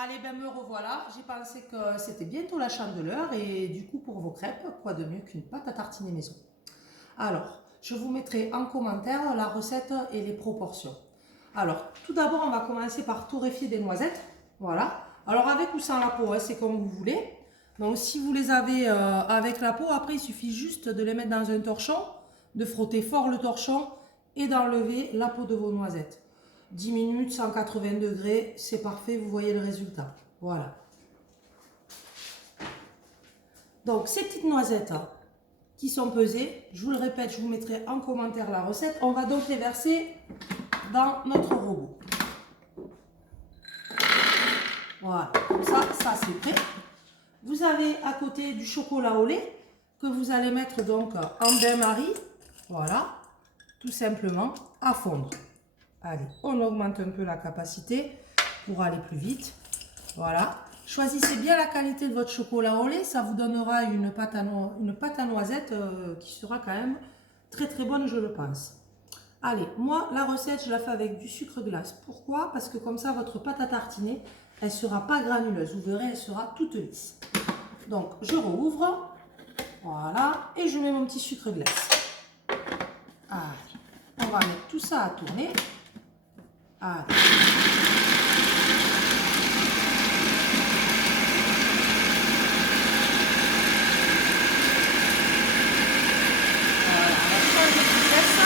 Allez, ben me revoilà. J'ai pensé que c'était bientôt la chandeleur et du coup pour vos crêpes, quoi de mieux qu'une pâte à tartiner maison. Alors, je vous mettrai en commentaire la recette et les proportions. Alors, tout d'abord, on va commencer par torréfier des noisettes. Voilà. Alors avec ou sans la peau, hein, c'est comme vous voulez. Donc si vous les avez avec la peau, après il suffit juste de les mettre dans un torchon, de frotter fort le torchon et d'enlever la peau de vos noisettes. 10 minutes, 180 degrés, c'est parfait, vous voyez le résultat. Voilà. Donc ces petites noisettes qui sont pesées, je vous le répète, je vous mettrai en commentaire la recette. On va donc les verser dans notre robot. Voilà, comme ça c'est prêt. Vous avez à côté du chocolat au lait que vous allez mettre donc en bain-marie. Voilà, tout simplement à fondre. Allez, on augmente un peu la capacité pour aller plus vite. Voilà. Choisissez bien la qualité de votre chocolat au lait. Ça vous donnera une pâte à noisette qui sera quand même très très bonne, je le pense. Allez, moi, la recette, je la fais avec du sucre glace. Pourquoi? Parce que comme ça, votre pâte à tartiner, elle ne sera pas granuleuse. Vous verrez, elle sera toute lisse. Donc, je rouvre. Voilà. Et je mets mon petit sucre glace. Allez, on va mettre tout ça à tourner. Allez. Voilà, on va changer de vitesse.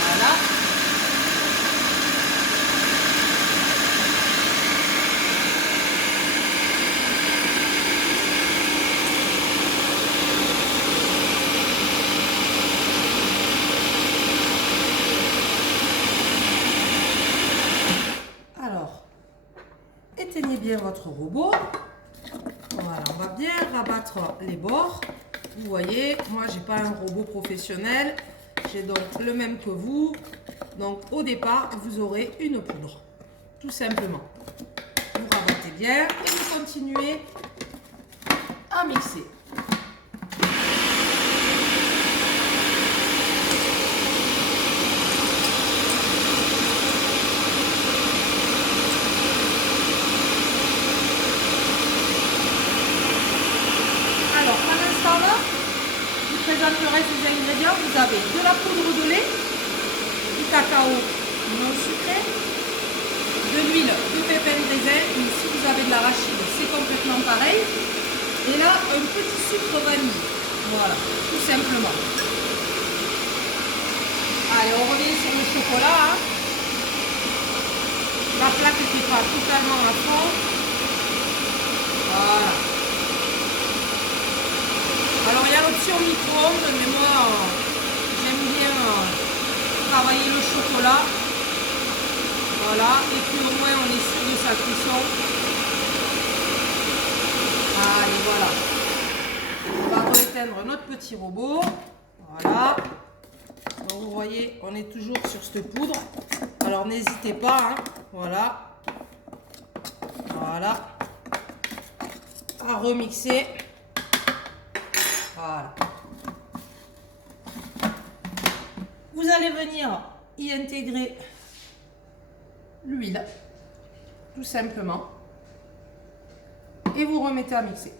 Voilà. Alors, éteignez bien votre robot. Voilà, on va bien rabattre les bords. Vous voyez, moi j'ai pas un robot professionnel, j'ai donc le même que vous. Donc au départ, vous aurez une poudre, tout simplement. Vous rabattez bien et vous continuez à mixer. Alors, à l'instant là, je vous présente le reste des ingrédients. Vous avez de la poudre de lait, du cacao non sucré, de l'huile de pépin de raisin. Et si vous avez de l'arachide, c'est complètement pareil. Et là, un petit sucre vanille. Voilà, tout simplement. Allez, on revient sur le chocolat. Hein. La plaque n'était pas totalement à fond. Voilà. Alors il y a l'option micro-ondes, mais moi j'aime bien travailler le chocolat. Voilà, et puis au moins on est sûr de sa cuisson. Allez, voilà. On va éteindre notre petit robot. Voilà. Donc vous voyez, on est toujours sur cette poudre. Alors n'hésitez pas, hein. Voilà. Voilà. À remixer. Voilà. Vous allez venir y intégrer l'huile, tout simplement, et vous remettez à mixer.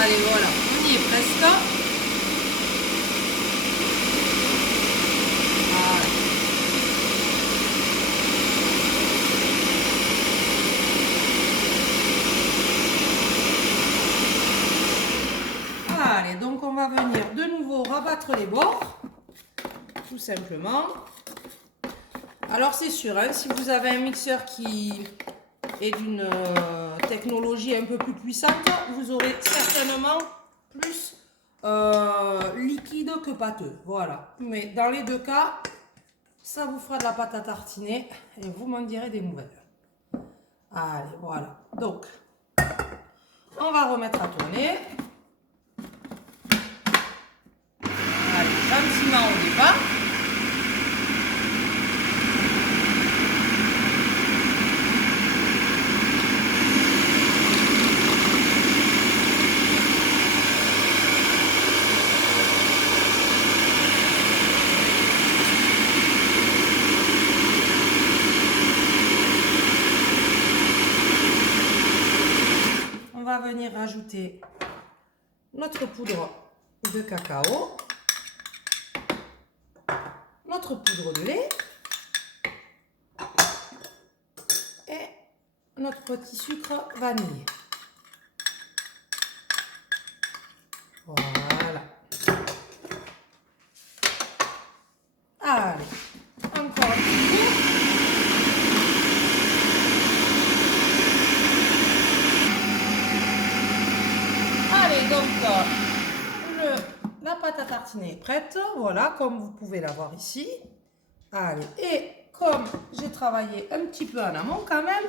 Allez, voilà, on y est presque. Allez, donc on va venir de nouveau rabattre les bords, tout simplement. Alors c'est sûr, hein, si vous avez un mixeur qui est d'une technologie un peu plus puissante, vous aurez certainement plus liquide que pâteux. Voilà. Mais dans les deux cas, ça vous fera de la pâte à tartiner et vous m'en direz des nouvelles. Allez, voilà. Donc, on va remettre à tourner. venir rajouter notre poudre de cacao, notre poudre de lait et notre petit sucre vanillé. Voilà. Allez, encore un petit peu. Allez, donc la pâte à tartiner est prête. Voilà, comme vous pouvez la voir ici. Allez, et comme j'ai travaillé un petit peu en amont quand même,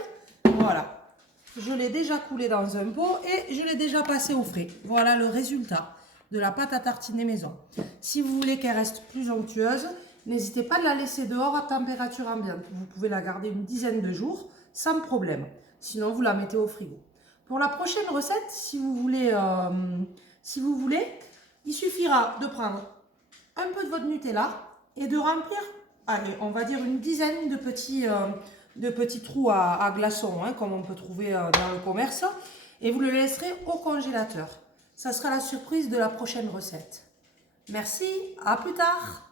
voilà. Je l'ai déjà coulé dans un pot et je l'ai déjà passé au frais. Voilà le résultat de la pâte à tartiner maison. Si vous voulez qu'elle reste plus onctueuse, n'hésitez pas à la laisser dehors à température ambiante. Vous pouvez la garder une dizaine de jours sans problème. Sinon, vous la mettez au frigo. Pour la prochaine recette, si vous voulez, il suffira de prendre un peu de votre Nutella et de remplir, allez, on va dire une dizaine de petits trous à glaçons, hein, comme on peut trouver dans le commerce, et vous le laisserez au congélateur. Ça sera la surprise de la prochaine recette. Merci, à plus tard!